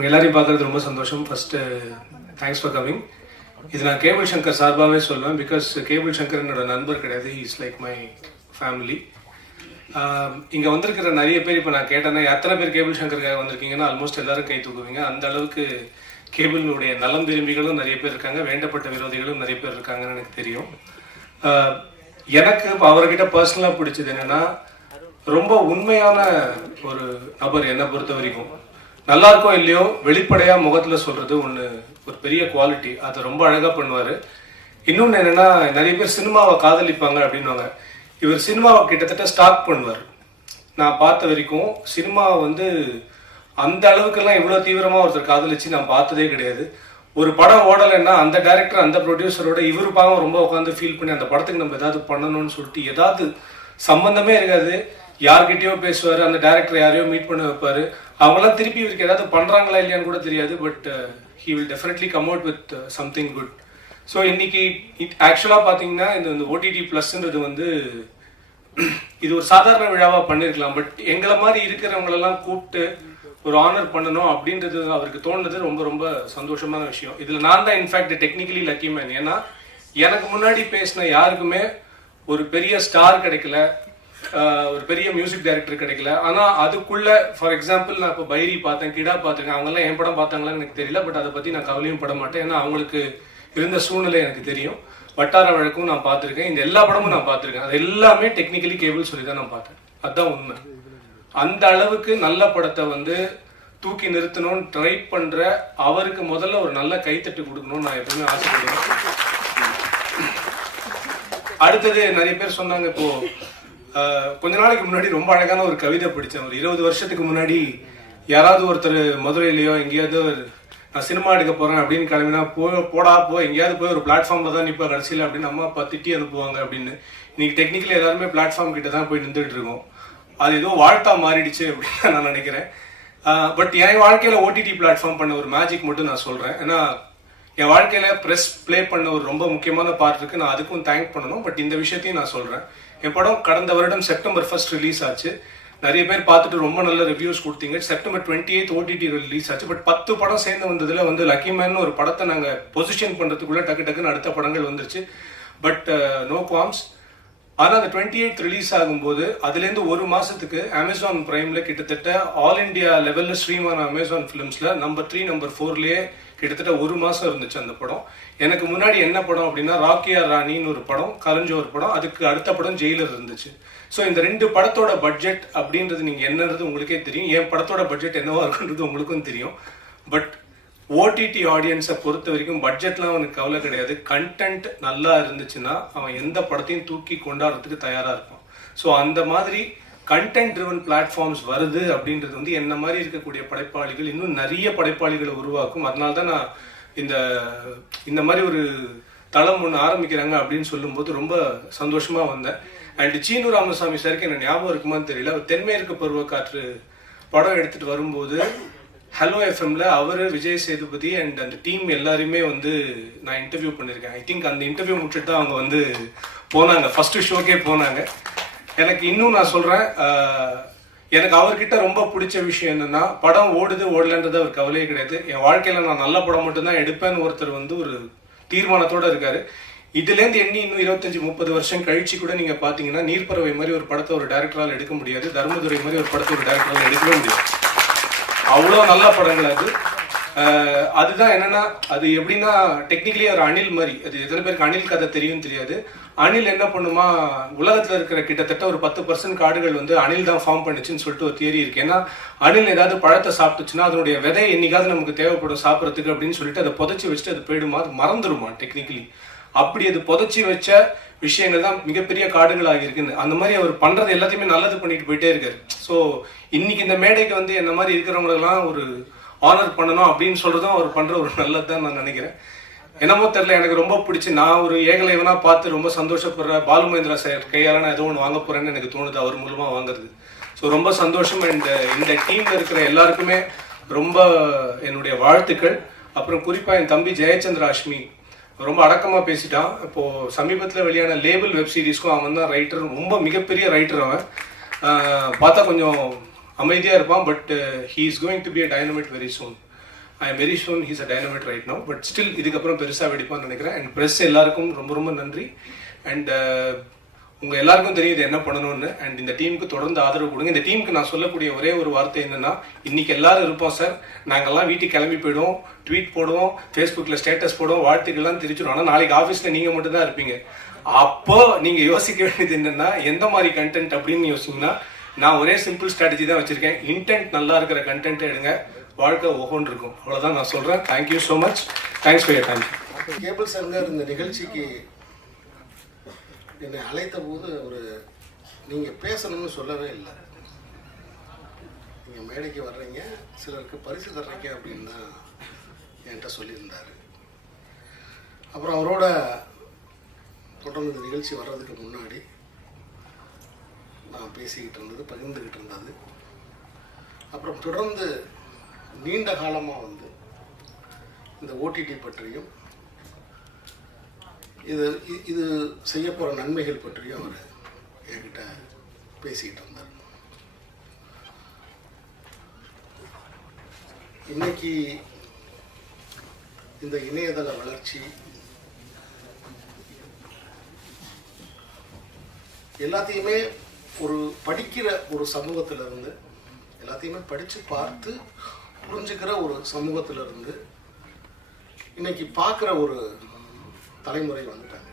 உங்கள் எல்லாரையும் பார்க்குறது ரொம்ப சந்தோஷம். First thanks for coming. இது நான் கேபிள் சங்கர் சார்பாகவே சொல்லுவேன். பிகாஸ் கேபிள் சங்கர் என்னோட நண்பர் கிடையாது, இஸ் லைக் மை ஃபேமிலி. இங்கே வந்திருக்கிற நிறைய பேர் இப்போ நான் கேட்டேன்னா எத்தனை பேர் கேபிள் சங்கருக்காக வந்திருக்கீங்கன்னா ஆல்மோஸ்ட் எல்லாரும் கை தூக்குவீங்க. அந்த அளவுக்கு கேபிளுடைய நலம் விரும்பிகளும் நிறைய பேர் இருக்காங்க, வேண்டப்பட்ட விரோதிகளும் நிறைய பேர் இருக்காங்கன்னு எனக்கு தெரியும். எனக்கு அவர்கிட்ட பர்சனலாக பிடிச்சது என்னென்னா, ரொம்ப உண்மையான ஒரு நபர். என்னை பொறுத்த வரைக்கும் நல்லா இருக்கோ இல்லையோ வெளிப்படையாக முகத்தில் சொல்கிறது ஒன்று ஒரு பெரிய குவாலிட்டி. அதை ரொம்ப அழகாக பண்ணுவார். இன்னொன்று என்னென்னா, நிறைய பேர் சினிமாவை காதலிப்பாங்க அப்படின்வாங்க. இவர் சினிமாவை கிட்டத்தட்ட ஸ்டாக் பண்ணுவார். நான் பார்த்த வரைக்கும் சினிமாவை அந்த அளவுக்கெல்லாம் இவ்வளோ தீவிரமாக ஒருத்தர் காதலிச்சு நான் பார்த்ததே கிடையாது. ஒரு படம் ஓடலைன்னா அந்த டைரக்டர் அந்த ப்ரொடியூசரோட இவர் பாவம் ரொம்ப உட்காந்து ஃபீல் பண்ணி அந்த படத்துக்கு நம்ம ஏதாவது பண்ணணும்னு சொல்லிட்டு ஏதாவது சம்மந்தமே இருக்காது யார்கிட்டயோ பேசுவார். அந்த டைரக்டர் யாரையோ மீட் பண்ண வைப்பார். அவங்களாம் திருப்பி இவருக்கு ஏதாவது பண்ணுறாங்களா இல்லையான்னு கூட தெரியாது. But he will definitely come out with something good. So இன்னைக்கு ஆக்சுவலாக பார்த்தீங்கன்னா இந்த ஓடிடி ப்ளஸ்ன்றது இது ஒரு சாதாரண விழாவாக பண்ணியிருக்கலாம். பட் எங்களை மாதிரி இருக்கிறவங்களெல்லாம் கூப்பிட்டு ஒரு ஆனர் பண்ணணும் அப்படின்றது அவருக்கு தோணுது. ரொம்ப ரொம்ப சந்தோஷமான விஷயம். இதில் நான் தான் இன்ஃபேக்ட் டெக்னிக்கலி லக்கி மேன். ஏன்னா எனக்கு முன்னாடி பேசின யாருக்குமே ஒரு பெரிய ஸ்டார் கிடைக்கல, ஒரு பெரிய மியூசிக் டைரக்டர் கிடைக்கல. ஆனால் அதுக்குள்ள ஃபார் எக்ஸாம்பிள் நான் இப்போ பைரி பார்த்தேன், கிடா பார்த்துருக்கேன். அவங்கெல்லாம் என் படம் பார்த்தாங்களான்னு எனக்கு தெரியல. பட் அதை பற்றி நான் கவலையும் பட மாட்டேன். ஏன்னா அவங்களுக்கு இருந்த சூழ்நிலை எனக்கு தெரியும். வட்டார வழக்கும் நான் பார்த்துருக்கேன். இந்த எல்லா படமும் நான் பார்த்துருக்கேன். அது எல்லாமே டெக்னிக்கலி கேபிள் சொல்லி தான் நான் பார்த்தேன். அதுதான் உண்மை. அந்த அளவுக்கு நல்ல படத்தை தூக்கி நிறுத்தணும்னு ட்ரை பண்ற அவருக்கு முதல்ல ஒரு நல்ல கைத்தட்டு கொடுக்கணும்னு நான் எப்பவுமே ஆசைப்படுவேன். அடுத்தது நிறைய பேர் சொன்னாங்க, இப்போ கொஞ்ச நாளைக்கு முன்னாடி ரொம்ப அழகான ஒரு கவிதை படித்தேன். ஒரு 20 வருஷத்துக்கு முன்னாடி யாராவது ஒருத்தர் மதுரையிலையோ எங்கேயாவது நான் சினிமா எடுக்க போறேன் அப்படின்னு கிளம்பினா போடா எங்கேயாவது போய் ஒரு பிளாட்ஃபார்ம்ல தான் நிற்ப கடைசியில் அப்படின்னு அம்மா அப்பா திட்டி அனுப்புவாங்க அப்படின்னு. இன்னைக்கு டெக்னிக்கலி எல்லாருமே பிளாட்ஃபார்ம் கிட்ட தான் போய் நின்றுட்டு இருக்கோம். அது ஏதோ வாழ்த்தா மாறிடுச்சு அப்படின்னு நான் நினைக்கிறேன். பட் என் வாழ்க்கையில ஓடிடி பிளாட்ஃபார்ம் பண்ண ஒரு மேஜிக் மட்டும் நான் சொல்றேன். ஏன்னா என் வாழ்க்கையில ப்ரெஸ் பிளே பண்ண ஒரு ரொம்ப முக்கியமான பார்ட் இருக்கு. நான் அதுக்கும் தேங்க் பண்ணணும். பட் இந்த விஷயத்தையும் நான் சொல்றேன். என் படம் கடந்த வருடம் செப்டம்பர் 1 ரிலீஸ் ஆச்சு. நிறைய பேர் பார்த்துட்டு ரொம்ப நல்ல ரிவ்யூஸ் கொடுத்தீங்க. செப்டம்பர் 28 ஓடிடி ரிலீஸ் ஆச்சு. பட் 10 படம் சேர்ந்து வந்ததுல லக்கி மேன் ஒரு படத்தை நாங்கள் பொசிஷன் பண்றதுக்குள்ள டக்குன்னு அடுத்த படங்கள் வந்துருச்சு. But no qualms. ஆனால் அந்த 28 ரிலீஸ் ஆகும்போது அதுலேருந்து ஒரு மாசத்துக்கு அமேசான் பிரைம்ல கிட்டத்தட்ட ஆல் இண்டியா லெவல்ல ஸ்ட்ரீம் ஆன அமேசான் ஃபிலிம்ஸ்ல நம்பர் 3 நம்பர் 4லயே கிட்டத்தட்ட ஒரு மாசம் இருந்துச்சு அந்த படம். எனக்கு முன்னாடி என்ன படம் அப்படின்னா ராக்கியா ராணின்னு ஒரு படம், கரஞ்சோ ஒரு படம், அதுக்கு அடுத்த படம் ஜெயிலர் இருந்துச்சு. ஸோ இந்த 2 படத்தோட பட்ஜெட் அப்படின்றது நீங்க என்னன்றது உங்களுக்கே தெரியும். என் படத்தோட பட்ஜெட் என்னவா இருக்குன்றது உங்களுக்கும் தெரியும். பட் ஓடிடி ஆடியன்ஸை பொறுத்த வரைக்கும் பட்ஜெட்லாம் அவனுக்கு கவலை கிடையாது. கண்டென்ட் நல்லா இருந்துச்சுன்னா அவன் எந்த படத்தையும் தூக்கி கொண்டாடுறதுக்கு தயாரா இருப்பான். ஸோ அந்த மாதிரி கண்டென்ட் ட்ரிவன் பிளாட்ஃபார்ம்ஸ் வருது அப்படின்றது என்ன மாதிரி இருக்கக்கூடிய படைப்பாளிகள் இன்னும் நிறைய படைப்பாளிகளை உருவாக்கும். அதனால தான் நான் இந்த மாதிரி ஒரு தளம் ஒன்று ஆரம்பிக்கிறாங்க அப்படின்னு சொல்லும்போது ரொம்ப சந்தோஷமா வந்தேன். அண்ட் சீனு ராமசாமி சாருக்கு என்ன ஞாபகம் இருக்குமான்னு தெரியல, தென்மேற்கு பருவக்காற்று படம் எடுத்துட்டு வரும்போது ஹலோ எஃப்எம்ல அவரு, விஜய் சேதுபதி அண்ட் அந்த டீம் எல்லாருமே நான் இன்டர்வியூ பண்ணியிருக்கேன். ஐ திங்க் அந்த இன்டர்வியூ முடிச்சுட்டு அவங்க போனாங்க, ஃபர்ஸ்ட் ஷோக்கே போனாங்க. எனக்கு இன்னும் நான் சொல்றேன், எனக்கு அவர்கிட்ட ரொம்ப பிடிச்ச விஷயம் என்னன்னா, படம் ஓடுது ஓடலன்றது அவர் கவலையே கிடையாது. என் வாழ்க்கையில நான் நல்ல படம் மட்டும்தான் எடுப்பேன்னு ஒருத்தர் ஒரு தீர்மானத்தோட இருக்காரு. இதுலேருந்து இன்னும் 25-30 வருஷம் கழிச்சு கூட நீங்க பாத்தீங்கன்னா நீர்ப்பறவை மாதிரி ஒரு படத்தை ஒரு டைரக்டரால் எடுக்க முடியாது, தர்மதுரை மாதிரி ஒரு படத்தை ஒரு டைரக்டரால் எடுக்கவே முடியாது. அவ்வளோ நல்ல படங்கள் அது. அதுதான் என்னன்னா, அது எப்படின்னா டெக்னிக்கலி ஒரு அணில் மாதிரி. அது எத்தனை பேருக்கு அணில் கதை தெரியும் தெரியாது. அணில் என்ன பண்ணுமா, உலகத்துல இருக்கிற கிட்டத்தட்ட ஒரு 10% காடுகள் அணில் தான் ஃபார்ம் பண்ணுச்சுன்னு சொல்லிட்டு ஒரு தியரி இருக்கு. ஏன்னா அணில் ஏதாவது பழத்தை சாப்பிட்டுச்சுன்னா அதனுடைய விதை என்னைக்காவது நமக்கு தேவைப்படும் சாப்பிட்றதுக்கு அப்படின்னு சொல்லிட்டு அதை புதைச்சி வச்சுட்டு அது போயிடுமா, அது மறந்துடுமா டெக்னிக்கலி. அப்படி அது புதைச்சி வச்ச விஷயங்கள் தான் மிகப்பெரிய காடுகள் ஆகியிருக்குன்னு. அந்த மாதிரி அவர் பண்றது எல்லாத்தையுமே நல்லது பண்ணிட்டு போயிட்டே இருக்காரு. ஸோ இன்னைக்கு இந்த மேடைக்கு என்ன மாதிரி இருக்கிறவங்களெல்லாம் ஒரு ஆனர் பண்ணணும் அப்படின்னு சொல்றதும் அவர் பண்ற ஒரு நல்லதுதான் நான் நினைக்கிறேன். என்னமோ தெரியல, எனக்கு ரொம்ப பிடிச்சி நான் ஒரு ஏகலைவனா பார்த்து ரொம்ப சந்தோஷப்படுற பாலு மகேந்திரா சார் கையால நான் ஏதோ ஒன்று வாங்க போறேன்னு எனக்கு தோணுது அவர் மூலமா வாங்குறது. ஸோ ரொம்ப சந்தோஷம். இந்த டீம்ல இருக்கிற எல்லாருக்குமே ரொம்ப என்னுடைய வாழ்த்துக்கள். அப்புறம் குறிப்பா என் தம்பி ஜெயச்சந்திர அஷ்மி ரொம்ப அடக்கமா பேசிட்டான். இப்போ சமீபத்தில் வெளியான லேபிள் வெப் சீரிஸ்க்கும் அவன் தான் ரைட்டர், ரொம்ப மிகப்பெரிய ரைட்டர். அவன் பார்த்தா கொஞ்சம் அமைதியா இருப்பான். But he is going to be a dynamite very soon. I am very sure he's a dynamite right no. But still இதுக்கப்புறம் பெருசாக வெடிப்பான்னு நினைக்கிறேன். அண்ட் ப்ரெஸ் எல்லாருக்கும் ரொம்ப ரொம்ப நன்றி. அண்ட் உங்கள் எல்லாருக்கும் தெரியும் இது என்ன பண்ணணும்னு. அண்ட் இந்த டீமுக்கு தொடர்ந்து ஆதரவு கொடுங்க. இந்த டீமுக்கு நான் சொல்லக்கூடிய ஒரே ஒரு வார்த்தை என்னன்னா, இன்னைக்கு எல்லாரும் இருப்போம் சார், நாங்கள்லாம் வீட்டுக்கு கிளம்பி போயிடுவோம், ட்வீட் போடுவோம், ஃபேஸ்புக்கில் ஸ்டேட்டஸ் போடுவோம், வாழ்த்துக்கெல்லாம் தெரிஞ்சிடும். ஆனால் நாளைக்கு ஆஃபீஸில் நீங்கள் மட்டும் தான் இருப்பீங்க. அப்போ நீங்கள் யோசிக்க வேண்டியது என்னன்னா, எந்த மாதிரி கண்டென்ட் அப்படின்னு யோசிச்சிங்கன்னா, நான் ஒரே சிம்பிள் ஸ்ட்ராட்டஜி தான் வச்சுருக்கேன். இன்டென்ட் நல்லா இருக்கிற கண்டென்ட்டை எடுங்க, வாழ்க்கை ஒவ்வொன்று இருக்கும். அவ்வளோதான் நான் சொல்கிறேன். Thank you so much. Thanks for your time. Cable Shankar இந்த நிகழ்ச்சிக்கு என்னை அழைத்த போது நீங்கள் பேசணும்னு சொல்லவே இல்லை. நீங்கள் மேடைக்கு வர்றீங்க, சிலருக்கு பரிசு தர்றீங்க அப்படின்னு தான் என்கிட்ட சொல்லியிருந்தார். அப்புறம் அவரோட தொடர்ந்து இந்த நிகழ்ச்சி வர்றதுக்கு முன்னாடி நான் பேசிக்கிட்டு இருந்தது, பகிர்ந்துக்கிட்டு இருந்தது. அப்புறம் தொடர்ந்து நீண்ட காலமாக இந்த ஓடிடி பற்றியும் இது செய்ய போகிற நன்மைகள் பற்றியும் அவர் என்கிட்ட பேசிக்கிட்டு இருந்தார். இன்னைக்கு இந்த இணையதள வளர்ச்சி எல்லாத்தையுமே ஒரு படிக்கிற ஒரு சமூகத்திலிருந்து, எல்லாத்தையுமே படித்து பார்த்து புரிஞ்சுக்கிற ஒரு சமூகத்திலிருந்து இன்னைக்கு பார்க்குற ஒரு தலைமுறை வந்துட்டாங்க.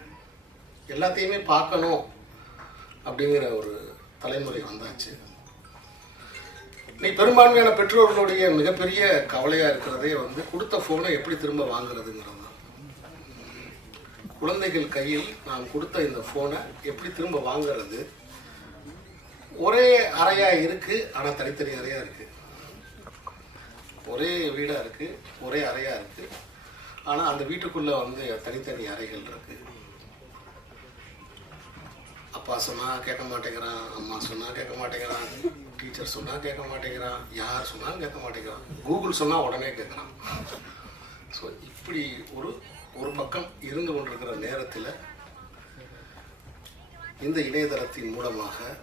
எல்லாத்தையுமே பார்க்கணும் அப்படிங்கிற ஒரு தலைமுறை வந்தாச்சு. இன்னைக்கு பெரும்பான்மையான பெற்றோர்களுடைய மிகப்பெரிய கவலையாக இருக்கிறதே கொடுத்த ஃபோனை எப்படி திரும்ப வாங்குறதுங்கிறது தான். குழந்தைகள் கையில் நாம் கொடுத்த இந்த ஃபோனை எப்படி திரும்ப வாங்குறது? ஒரே அறையாக இருக்குது, ஆனால் தனித்தனி அறையாக இருக்குது. ஒரே வீடாக இருக்குது, ஒரே அறையாக இருக்குது, ஆனால் அந்த வீட்டுக்குள்ளே தனித்தனி அறைகள் இருக்கு. அப்பா சொன்னால் கேட்க மாட்டேங்கிறான், அம்மா சொன்னால் கேட்க மாட்டேங்கிறான், டீச்சர் சொன்னால் கேட்க மாட்டேங்கிறான், யார் சொன்னாலும் கேட்க மாட்டேங்கிறான், கூகுள் சொன்னால் உடனே கேட்குறான். ஸோ இப்படி ஒரு பக்கம் இருந்து கொண்டிருக்கிற நேரத்தில் இந்த இணையதளத்தின் மூலமாக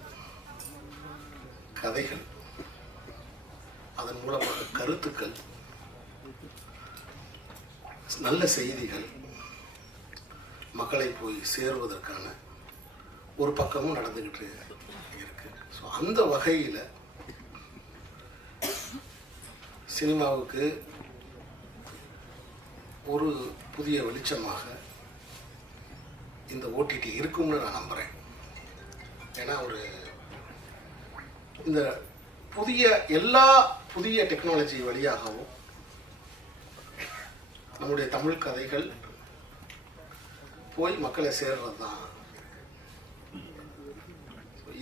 கதைகள், அதன் மூலமாக கருத்துக்கள், நல்ல செய்திகள் மக்களை போய் சேருவதற்கான ஒரு பக்கமும் நடந்துகிட்டு இருக்கு. ஸோ அந்த வகையில் சினிமாவுக்கு ஒரு புதிய வெளிச்சமாக இந்த ஓடிடி இருக்கும்னு நான் நம்புகிறேன். ஏன்னா இந்த எல்லா புதிய டெக்னாலஜி வழியாகவும் நம்முடைய தமிழ் கதைகள் போய் மக்களை சேர்றது தான்.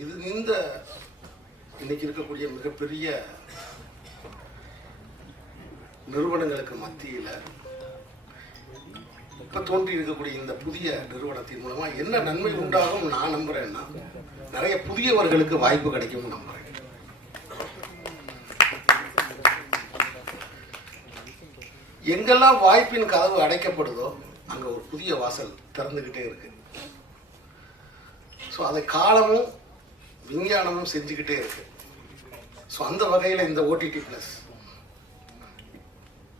இது இன்னைக்கு இருக்கக்கூடிய மிகப்பெரிய நிறுவனங்களுக்கு மத்தியில் இப்ப தோன்றி இருக்கக்கூடிய இந்த புதிய நிறுவனத்தின் மூலமா என்ன நன்மை உண்டாகும் நான் நம்புறேன்னா, நிறைய புதியவர்களுக்கு வாய்ப்பு கிடைக்கும்னு நம்புறேன். எங்கெல்லாம் வாய்ப்பின் கதவு அடைக்கப்படுதோ அங்க ஒரு புதிய வாசல் திறந்துகிட்டே இருக்கு. ஸோ அதை காலமும் விஞ்ஞானமும் செஞ்சுக்கிட்டே இருக்கு. ஸோ அந்த வகையில் இந்த ஓடிடி பிளஸ்,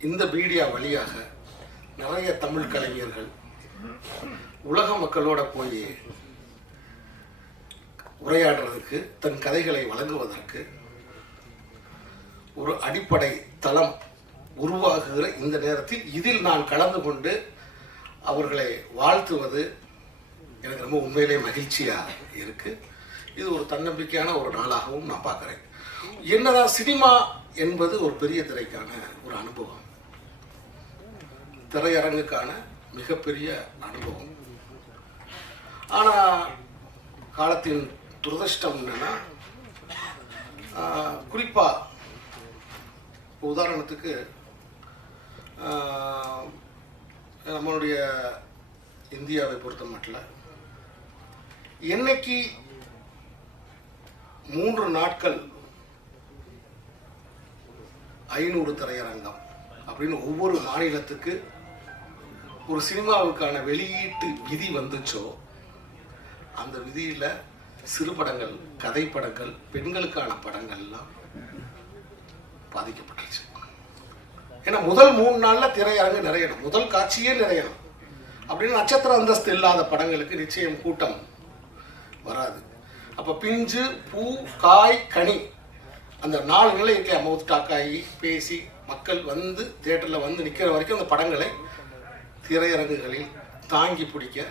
இந்த மீடியா வழியாக நிறைய தமிழ் கலைஞர்கள் உலக மக்களோட போய் உரையாடுறதுக்கு, தன் கதைகளை வழங்குவதற்கு ஒரு அடிப்படை தளம் உருவாகுகிற இந்த நேரத்தில் இதில் நான் கலந்து கொண்டு அவர்களை வாழ்த்துவது எனக்கு ரொம்ப உண்மையிலே மகிழ்ச்சியா இருக்கு. இது ஒரு தன்னம்பிக்கையான ஒரு நாளாகவும் நான் பார்க்கிறேன். என்னதான் சினிமா என்பது ஒரு பெரிய திரைக்கான ஒரு அனுபவம், திரையரங்குக்கான மிகப்பெரிய அனுபவம். ஆனா காலத்தின் துரதிர்ஷ்டம் என்னன்னா, குறிப்பா உதாரணத்துக்கு நம்மளுடைய இந்தியாவை பொறுத்த மட்டும் என்னைக்கு 3 நாட்கள் 500 திரையரங்கம் அப்படின்னு ஒவ்வொரு மாநிலத்துக்கு ஒரு சினிமாவுக்கான வெளியீட்டு விதி வந்துச்சோ, அந்த விதியில சிறுபடங்கள், கதைப்படங்கள், பெண்களுக்கான படங்கள்லாம் பாதிக்கப்பட்டுருச்சு. ஏன்னா முதல் 3 நாள்ல திரையரங்கு நிறையணும், முதல் காட்சியே நிறையணும். அப்படின்னு நட்சத்திர அந்தஸ்து இல்லாத படங்களுக்கு நிச்சயம் கூட்டம் வராது. அப்ப பிஞ்சு, பூ, காய், கனி, அந்த 4 நிலை இருக்கே, மவுத் டாக் ஆகி பேசி மக்கள் வந்து தியேட்டர்ல வந்து நிக்கிற வரைக்கும் அந்த படங்களை திரையரங்குகளில் தாங்கி பிடிக்க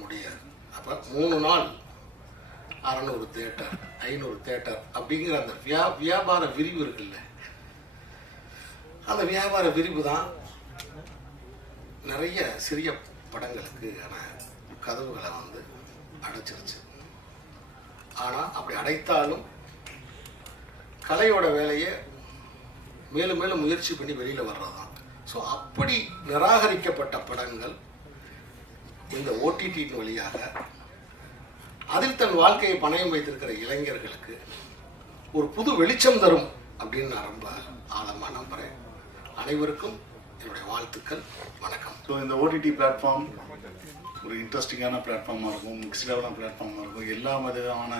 முடியாது. அப்ப 3 நாள் 600 தியேட்டர், 500 தியேட்டர் அப்படிங்கிற அந்த வியாபார விரிவு இருக்குல்ல, அந்த வியாபார விரிவு தான் நிறைய சிறிய படங்களுக்கு கதவுகளை வந்து அடைச்சிருச்சு. ஆனா அப்படி அடைத்தாலும் கலையோட வேலையை மேலும் மேலும் முயற்சி பண்ணி வெளியில வர்றதுதான். ஸோ அப்படி நிராகரிக்கப்பட்ட படங்கள் இந்த ஓடிடியின் வழியாக அதில் தன் வாழ்க்கையை பணயம் வைத்திருக்கிற இளைஞர்களுக்கு ஒரு புது வெளிச்சம் தரும் அப்படின்னு நான் ரொம்ப ஆழமா நம்புறேன். அனைவருக்கும் என்னுடைய வாழ்த்துக்கள், வணக்கம். ஸோ இந்த ஓடிடி பிளாட்ஃபார்ம் ஒரு இன்ட்ரெஸ்டிங்கான பிளாட்ஃபார்மாக இருக்கும், மிக்ஸ்டான பிளாட்ஃபார்மாக இருக்கும், எல்லா விதமான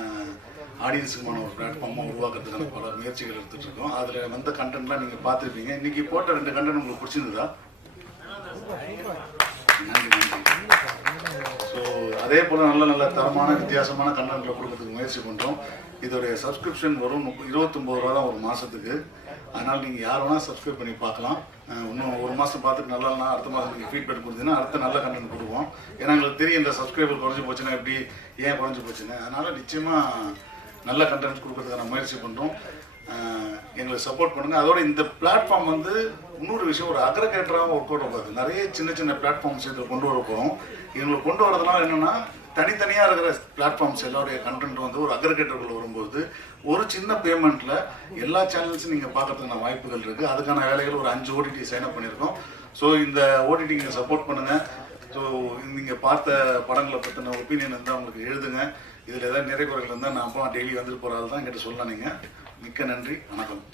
ஆடியன்ஸுக்குமான ஒரு பிளாட்ஃபார்மாக உருவாக்குறதுக்கான பல முயற்சிகள் எடுத்துகிட்டு இருக்கோம். அதில் வந்த கண்டென்ட்லாம் நீங்கள் பார்த்துருப்பீங்க. இன்றைக்கி போட்ட 2 கண்டென்ட் உங்களுக்கு பிடிச்சிருந்ததா? நன்றி. ஸோ அதே போல் நல்ல நல்ல தரமான வித்தியாசமான கண்டென்ட்டில் கொடுக்கறதுக்கு முயற்சி பண்ணுறோம். இதோடைய சப்ஸ்கிரிப்ஷன் வரும் 29 ரூபா தான் ஒரு மாதத்துக்கு. அதனால் நீங்கள் யார் வேணால் சப்ஸ்கிரைப் பண்ணி பார்க்கலாம். இன்னும் ஒரு மாதம் பார்த்துட்டு நல்லா அடுத்த மாதம் நீங்கள் ஃபீட்பேக் கொடுத்தீங்கன்னா அடுத்த நல்ல கண்டென்ட் கொடுப்போம். ஏன்னா எங்களுக்கு தெரியும் இந்த சப்ஸ்கிரைபர் குறைஞ்சி போச்சுன்னா எப்படி, ஏன் குறைஞ்சி போச்சுன்னு. அதனால் நிச்சயமாக நல்ல கண்டென்ட் கொடுக்கறதுக்கான முயற்சி பண்ணுறோம். எங்களுக்கு சப்போர்ட் பண்ணுங்கள். அதோட இந்த பிளாட்ஃபார்ம் வந்து இன்னொரு விஷயம், ஒரு அக்ரிகேட்டராக ஒர்க் அவுட் ஆகாது. நிறைய சின்ன சின்ன பிளாட்ஃபார்ம்ஸ் இதில் கொண்டு வர போகிறோம். எங்களுக்கு கொண்டு வரதுனால என்னென்னா, தனித்தனியாக இருக்கிற பிளாட்ஃபார்ம்ஸ் எல்லாருடைய கண்டென்ட் வந்து ஒரு அக்ரிகேட்டர்கள் வரும்போது ஒரு சின்ன பேமெண்ட்டில் எல்லா சேனல்ஸும் நீங்கள் பார்க்கறதுக்கான வாய்ப்புகள் இருக்குது. அதுக்கான வேலைகள் ஒரு 5 ஓடிடி சைன்அப் பண்ணியிருக்கோம். ஸோ இந்த ஓடிடி நீங்கள் சப்போர்ட் பண்ணுங்கள். ஸோ நீங்கள் பார்த்த படங்களை பற்றின ஒப்பீனியன் இருந்தால் உங்களுக்கு எழுதுங்க. இதில் ஏதாவது நிறைய குறைகள் இருந்தால் நான் அப்புறம் டெய்லி வந்துட்டு போகிறாள் தான் என்கிட்ட சொல்லலாம். நீங்கள் மிக்க நன்றி, வணக்கம்.